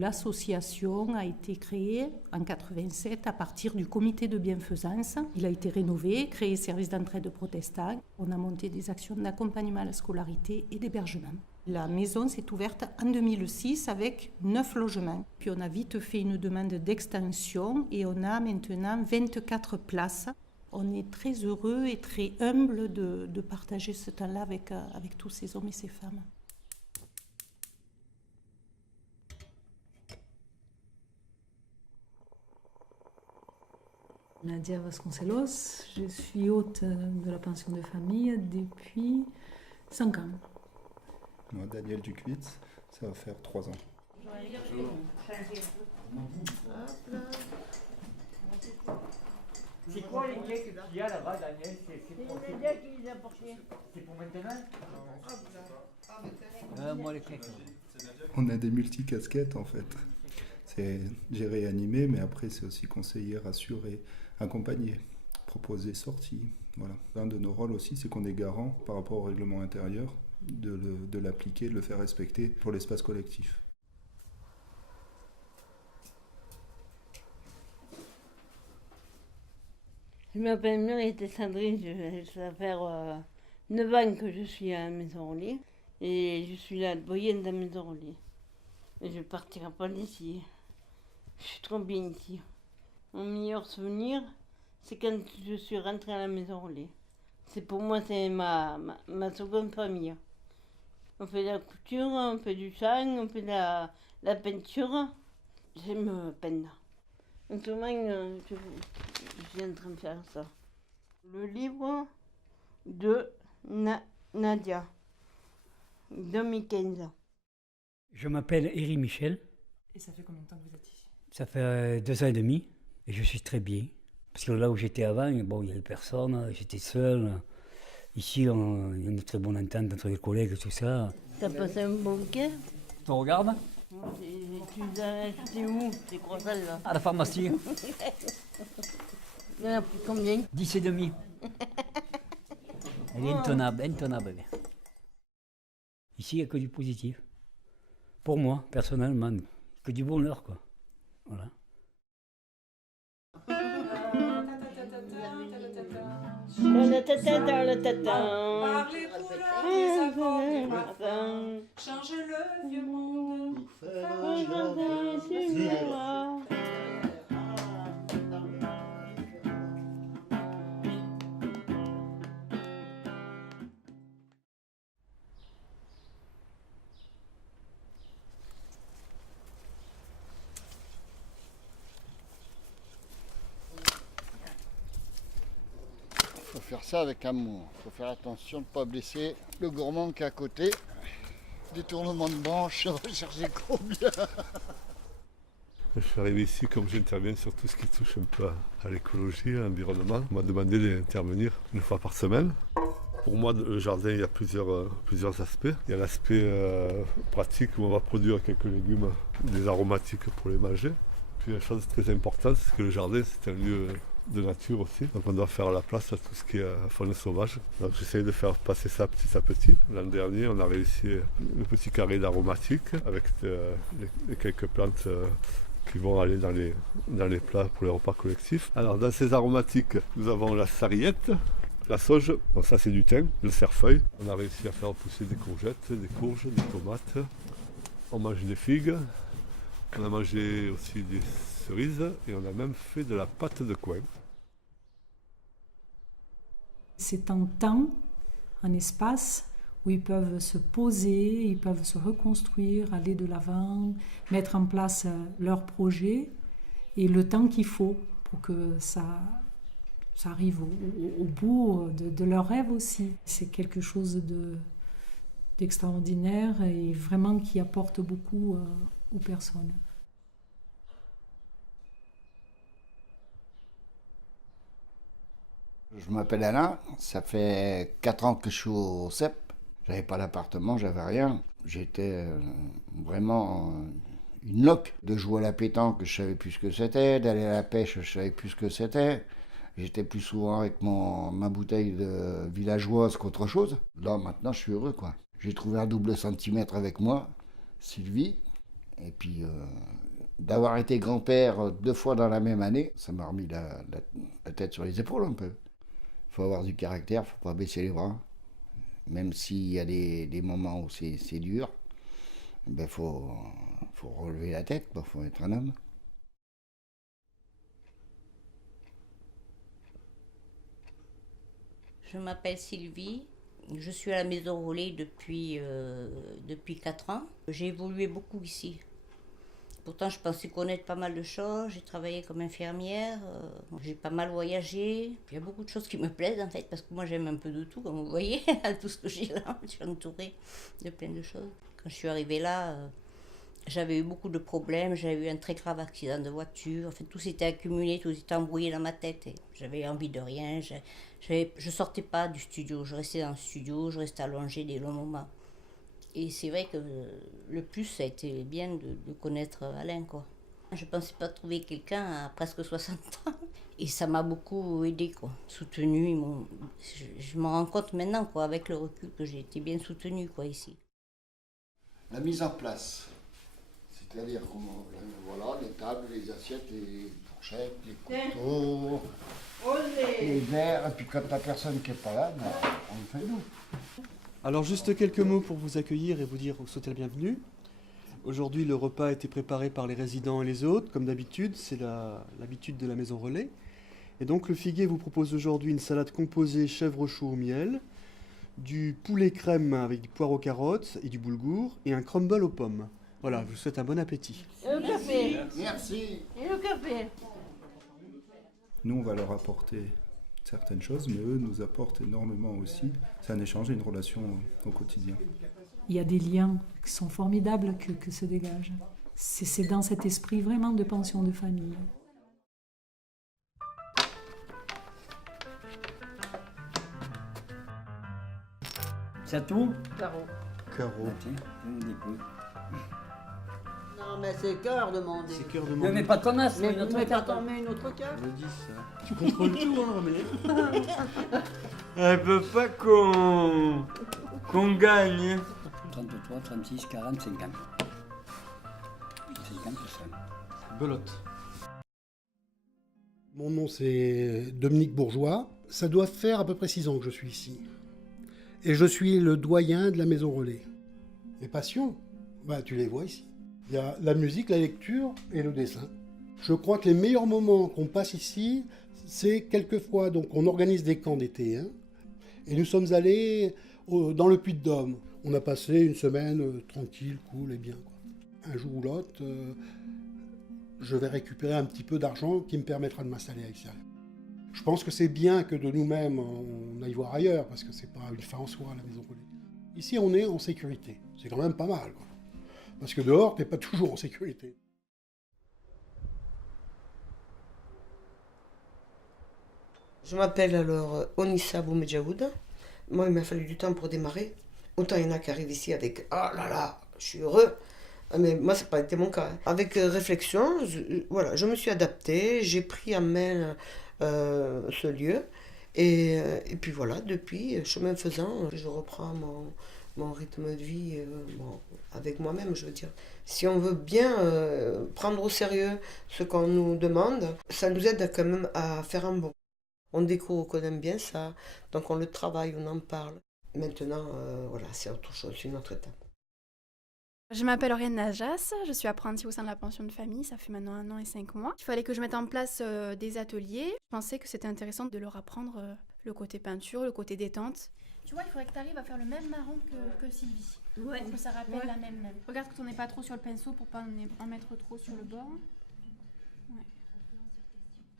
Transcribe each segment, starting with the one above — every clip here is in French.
L'association a été créée en 1987 à partir du comité de bienfaisance. Il a été rénové, créé service d'entraide protestant. On a monté des actions d'accompagnement à la scolarité et d'hébergement. La maison s'est ouverte en 2006 avec 9 logements. Puis on a vite fait une demande d'extension et on a maintenant 24 places. On est très heureux et très humble de partager ce temps-là avec tous ces hommes et ces femmes. Nadia Vasconcelos, je suis hôte de la pension de famille depuis 5 ans. Moi, Daniel Ducuitz, ça va faire 3 ans. C'est quoi les cakes qu'il y a là-bas, Daniel? C'est Nadia qui les a apportés. C'est pour maintenant? Moi, les cakes. On a des multicasquettes en fait. C'est gérer et animer, mais après c'est aussi conseiller, rassurer, accompagner, proposer sorties. Voilà. L'un de nos rôles aussi, c'est qu'on est garant par rapport au règlement intérieur, de l'appliquer, de le faire respecter pour l'espace collectif. Je m'appelle Muriette Sandrine, ça va faire 9 ans que je suis à la Maison Rollier et je suis la doyenne de la Maison Rollier. Et je ne partirai pas d'ici. Je suis trop bien ici. Mon meilleur souvenir, c'est quand je suis rentrée à la Maison Rollier. Pour moi, c'est ma seconde famille. On fait de la couture, on fait du chant, on fait de la peinture. J'aime peindre. En ce moment, je suis en train de faire ça. Le livre de Nadia, 2015. Je m'appelle Éric Michel. Et ça fait combien de temps que vous êtes ici? Ça fait 2 ans et demi et je suis très bien. Parce que là où j'étais avant, bon, il n'y avait personne, j'étais seul. Ici, il y a une très bonne entente entre les collègues et tout ça. T'as passé un bon week-end? Tu regardes? Tu les as achetés où, ces croissants là? À la pharmacie. Il y en a pris combien? 10 et demi. Elle est intenable. Ici, il n'y a que du positif. Pour moi, personnellement, que du bonheur, quoi. Voilà. Parlez pour les enfants des parfums, change le vieux monde pour faire un jardin. Il faut faire ça avec amour. Il faut faire attention de ne pas blesser le gourmand qui est à côté. Détournement de branche, on va chercher combien. Je suis arrivé ici comme j'interviens sur tout ce qui touche un peu à l'écologie, à l'environnement. On m'a demandé d'intervenir 1 fois par semaine. Pour moi, le jardin, il y a plusieurs aspects. Il y a l'aspect pratique où on va produire quelques légumes, des aromatiques pour les manger. Puis une chose très importante, c'est que le jardin, c'est un lieu de nature aussi. Donc on doit faire la place à tout ce qui est faune sauvage. Donc j'essaye de faire passer ça petit à petit. L'an dernier, on a réussi le petit carré d'aromatiques avec les quelques plantes qui vont aller dans les plats pour les repas collectifs. Alors dans ces aromatiques, nous avons la sarriette, la sauge, donc ça c'est du thym, le cerfeuil. On a réussi à faire pousser des courgettes, des courges, des tomates. On mange des figues. On a mangé aussi des cerises et on a même fait de la pâte de coin. C'est un temps, un espace où ils peuvent se poser, ils peuvent se reconstruire, aller de l'avant, mettre en place leurs projets et le temps qu'il faut pour que ça arrive au bout de leurs rêves aussi. C'est quelque chose d'extraordinaire et vraiment qui apporte beaucoup aux personnes. Je m'appelle Alain, ça fait 4 ans que je suis au CEP. J'avais pas d'appartement, j'avais rien. J'étais vraiment une loque. De jouer à la pétanque, je savais plus ce que c'était. D'aller à la pêche, je savais plus ce que c'était. J'étais plus souvent avec ma bouteille de villageoise qu'autre chose. Là, maintenant, je suis heureux, quoi. J'ai trouvé un double centimètre avec moi, Sylvie, Et puis, d'avoir été grand-père 2 fois dans la même année, ça m'a remis la tête sur les épaules un peu. Il faut avoir du caractère, il ne faut pas baisser les bras. Même s'il y a des moments où c'est dur, il faut relever la tête, il faut être un homme. Je m'appelle Sylvie, je suis à la Maison Relais depuis 4 ans. J'ai évolué beaucoup ici. Pourtant, je pensais connaître pas mal de choses. J'ai travaillé comme infirmière, j'ai pas mal voyagé. Il y a beaucoup de choses qui me plaisent en fait, parce que moi j'aime un peu de tout, comme vous voyez, tout ce que j'ai là. Je suis entourée de plein de choses. Quand je suis arrivée là, j'avais eu beaucoup de problèmes. J'avais eu un très grave accident de voiture. En fait, tout s'était accumulé, tout s'était embrouillé dans ma tête. Et j'avais envie de rien. Je sortais pas du studio. Je restais dans le studio, je restais allongée des longs moments. Et c'est vrai que le plus, ça a été bien de connaître Alain, quoi. Je ne pensais pas trouver quelqu'un à presque 60 ans. Et ça m'a beaucoup aidé, quoi. Soutenu. Je me rends compte maintenant, quoi, avec le recul, que j'ai été bien soutenue, quoi, ici. La mise en place. C'est-à-dire, voilà, les tables, les assiettes, les fourchettes, les couteaux, les verres. Et puis quand la personne qui n'est pas là, on le fait nous. Alors juste quelques mots pour vous accueillir et vous dire vous souhaitez la bienvenue. Aujourd'hui le repas a été préparé par les résidents et les hôtes, comme d'habitude, c'est l'habitude de la Maison Relais. Et donc le Figuier vous propose aujourd'hui une salade composée chèvre chaud au miel, du poulet crème avec du poire aux carottes et du boulgour, et un crumble aux pommes. Voilà, je vous souhaite un bon appétit. Et le café. Merci. Et le café. Nous, on va leur apporter certaines choses, mais eux nous apportent énormément aussi. C'est un échange et une relation au quotidien. Il y a des liens qui sont formidables que se dégagent. C'est dans cet esprit vraiment de pension de famille. C'est tout? Caro. Caro. Non, mais c'est cœur demandé. C'est cœur Ne demandé. mets pas Thomas, Mais une autre mais carte. t'en mets une autre carte. Je le dis ça. Tu contrôles tout, hein, Romélie. Elle veut pas qu'on gagne. 33, 36, 40, 50. 50 ça. Belote. Mon nom c'est Dominique Bourgeois. Ça doit faire à peu près 6 ans que je suis ici. Et je suis le doyen de la Maison Relais. Mes passions, tu les vois ici. Il y a la musique, la lecture et le dessin. Je crois que les meilleurs moments qu'on passe ici, c'est quelquefois, donc on organise des camps d'été. Et nous sommes allés dans le Puy-de-Dôme. On a passé une semaine tranquille, cool et bien, quoi. Un jour ou l'autre, je vais récupérer un petit peu d'argent qui me permettra de m'installer à l'extérieur. Je pense que c'est bien que de nous-mêmes, on aille voir ailleurs, parce que c'est pas une fin en soi, la Maison Relais. Ici, on est en sécurité. C'est quand même pas mal, quoi. Parce que dehors, t'es pas toujours en sécurité. Je m'appelle alors Onissa Boumedjaoud. Moi, il m'a fallu du temps pour démarrer. Autant il y en a qui arrivent ici avec « Ah là là, je suis heureux !» Mais moi, ça n'a pas été mon cas. Avec réflexion, je me suis adaptée, j'ai pris en main ce lieu. Et puis voilà, depuis, chemin faisant, je reprends mon rythme de vie avec moi-même, je veux dire. Si on veut bien prendre au sérieux ce qu'on nous demande, ça nous aide quand même à faire un bon. On découvre qu'on aime bien ça, donc on le travaille, on en parle. Maintenant, c'est autre chose, c'est une autre étape. Je m'appelle Oriane Najas, je suis apprentie au sein de la pension de famille, ça fait maintenant 1 an et 5 mois. Il fallait que je mette en place des ateliers. Je pensais que c'était intéressant de leur apprendre le côté peinture, le côté détente. Tu vois, il faudrait que tu arrives à faire le même marron que Sylvie. Ouais. Pour que ça rappelle la même. Regarde que tu n'en es pas trop sur le pinceau pour pas en mettre trop sur le bord. Ouais.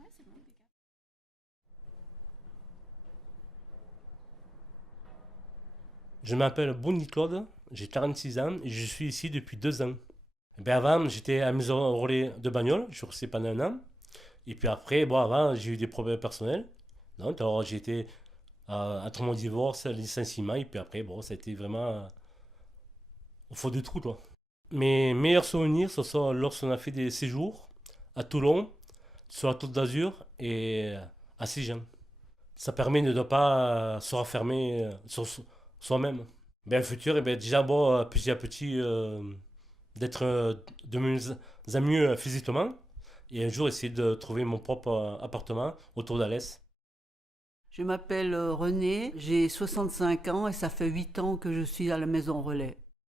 Ouais, c'est bon, impeccable. Je m'appelle Bonny Claude, j'ai 46 ans et je suis ici depuis 2 ans. Avant, j'étais à la Maison Relais de Bagnoles, je suis resté pendant 1 an. Et puis après, avant, j'ai eu des problèmes personnels. Donc, alors, j'ai été entre mon divorce, le licenciement, et puis après, ça a été vraiment au fond du trou, quoi. Mes meilleurs souvenirs, ce sont lorsqu'on a fait des séjours à Toulon, sur la Côte d'Azur et à Sigean. Ça permet de ne pas se renfermer sur soi-même. Le futur, déjà, petit à petit, d'être de mieux en mieux physiquement et un jour essayer de trouver mon propre appartement autour d'Alès. Je m'appelle Renée, j'ai 65 ans et ça fait 8 ans que je suis à la Maison Relais.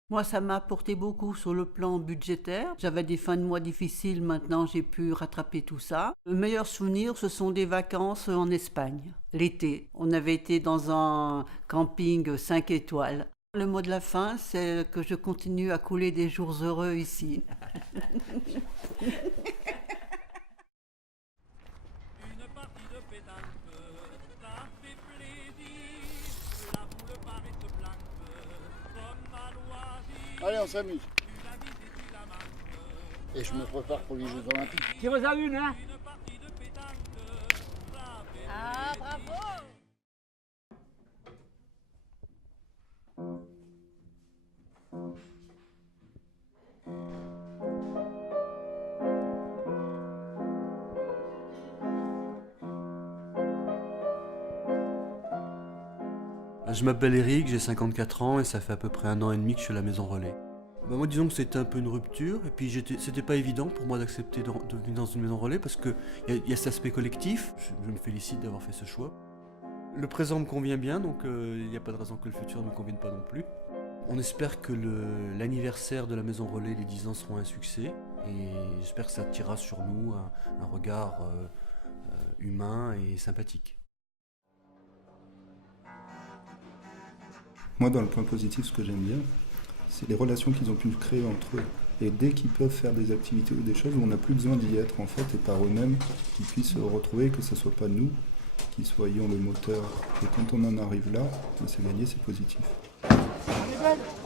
Moi, ça m'a apporté beaucoup sur le plan budgétaire. J'avais des fins de mois difficiles, maintenant j'ai pu rattraper tout ça. Le meilleur souvenir, ce sont des vacances en Espagne, l'été. On avait été dans un camping 5 étoiles. Le mot de la fin, c'est que je continue à couler des jours heureux ici. Allez, on s'amuse. Et je me prépare pour les Jeux Olympiques. Tirez à une, hein? Ah, bravo! Je m'appelle Eric, j'ai 54 ans et ça fait à peu près 1 an et demi que je suis à la Maison Relais. Moi, disons que c'était un peu une rupture et puis c'était pas évident pour moi d'accepter de venir dans une Maison Relais parce qu'il y a cet aspect collectif. Je me félicite d'avoir fait ce choix. Le présent me convient bien, donc il n'y a pas de raison que le futur ne me convienne pas non plus. On espère que l'anniversaire de la Maison Relais, les 10 ans, seront un succès et j'espère que ça tirera sur nous un regard humain et sympathique. Moi, dans le point positif, ce que j'aime bien, c'est les relations qu'ils ont pu créer entre eux. Et dès qu'ils peuvent faire des activités ou des choses où on n'a plus besoin d'y être, en fait, et par eux-mêmes, qu'ils puissent se retrouver, que ce ne soit pas nous qui soyons le moteur. Et quand on en arrive là, c'est gagné, c'est positif. On est belle.